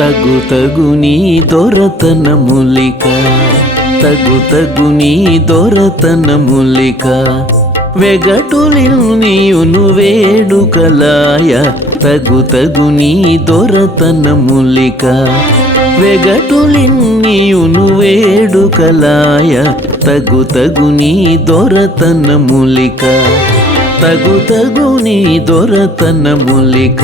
తగు తగు నీ దొరతనములిక తగు తగు నీ దొరతనములిక వెగటులిల్ నీయును వేడుకలాయ తగు తగు నీ దొరతనములిక వెగటులిల్ నీయును వేడుకలాయ తగు తగు నీ దొరతనములిక తగు తగు నీ దొరతనములిక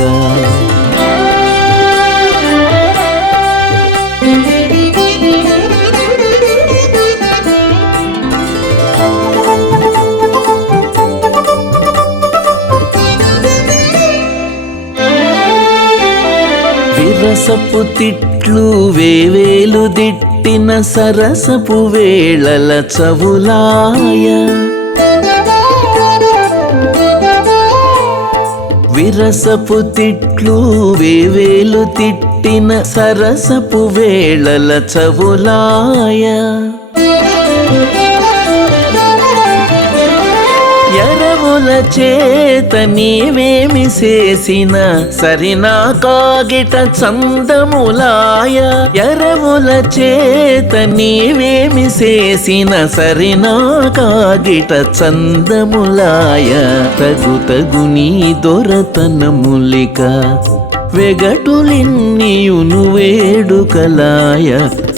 విరసపు తిట్లు వేవేలు దిట్టిన సరసపు వేళల చవులాయ విరసపు తిట్లు వేవేలు తిట్టిన సరసపు వేళల చవులాయ ఎరవుల చేత నీవేమి చేసిన సరినా కాగిట చందములాయ ఎరవుల చేత నీవేమి చేసిన సరినా కాగిట చందములాయ తగు తగు నీ దొరతనములిక వెగటులిన్నీయును వేడుకలాయ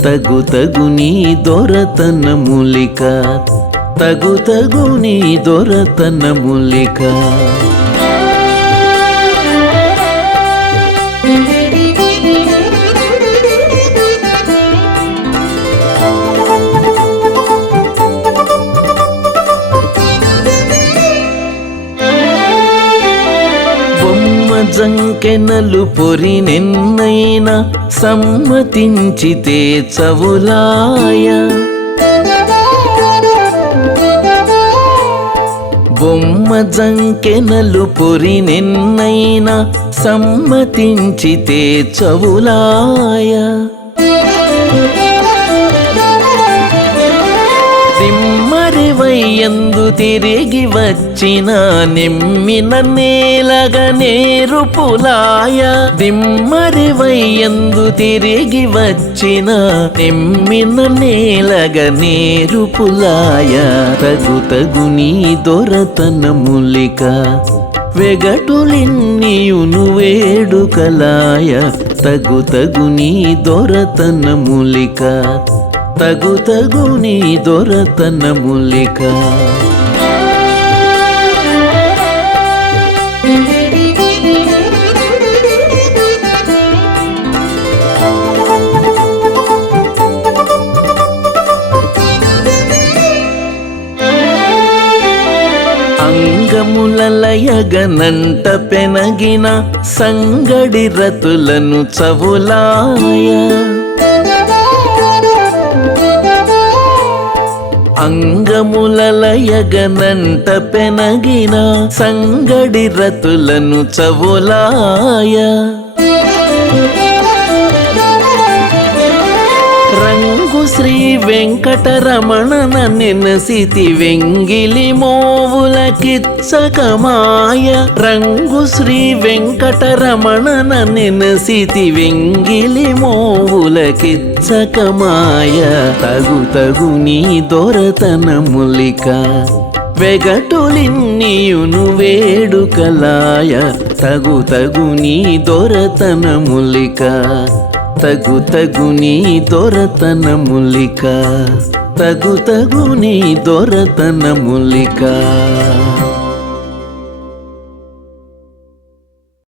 తగు తగు నీ దొరతనములిక తగు తగు నీ దొరతనములిక బొమ్మ జంకెనలు పొరినెన్నైనా సమ్మతించితే చవులాయ బొమ్మ జంకెనలు పొరినెన్నైనా సమ్మతించితే చవులాయ దిమ్మరివయ్యందు తిరిగి వచ్చిన నిమ్మిన నేలగ నేరుపులాయ దిమ్మరివయ్యందు తిరిగి వచ్చిన నిమ్మిన నేలగ నేరుపులాయ తగు తగు నీ దొరతనములిక వెగటులిన్నీయును వేడుకలాయ తగు తగు నీ దొరతనములిక తగు తగు నీ దొరతనములిక అంగములలయగనంట పెనగిన సంగడి రతులను చవులాయ అంగములలయగనంట పెనగిన సంగడి రతులను చవులాయ రంగు శ్రీ వెంకటరమణన నెనసితి వెంగిలి మోవులకిచ్చకమాయ రంగు శ్రీ వెంకటరమణన నెనసితి వెంగిలి మోవులకిచ్చకమాయ తగు తగు నీ దొరతనములిక వెగటులిన్నీయును వేడుకలాయ తగు తగు నీ దొరతనములిక తగు తగు నీ దొరతనములిక తగు తగు నీ దొరతనములిక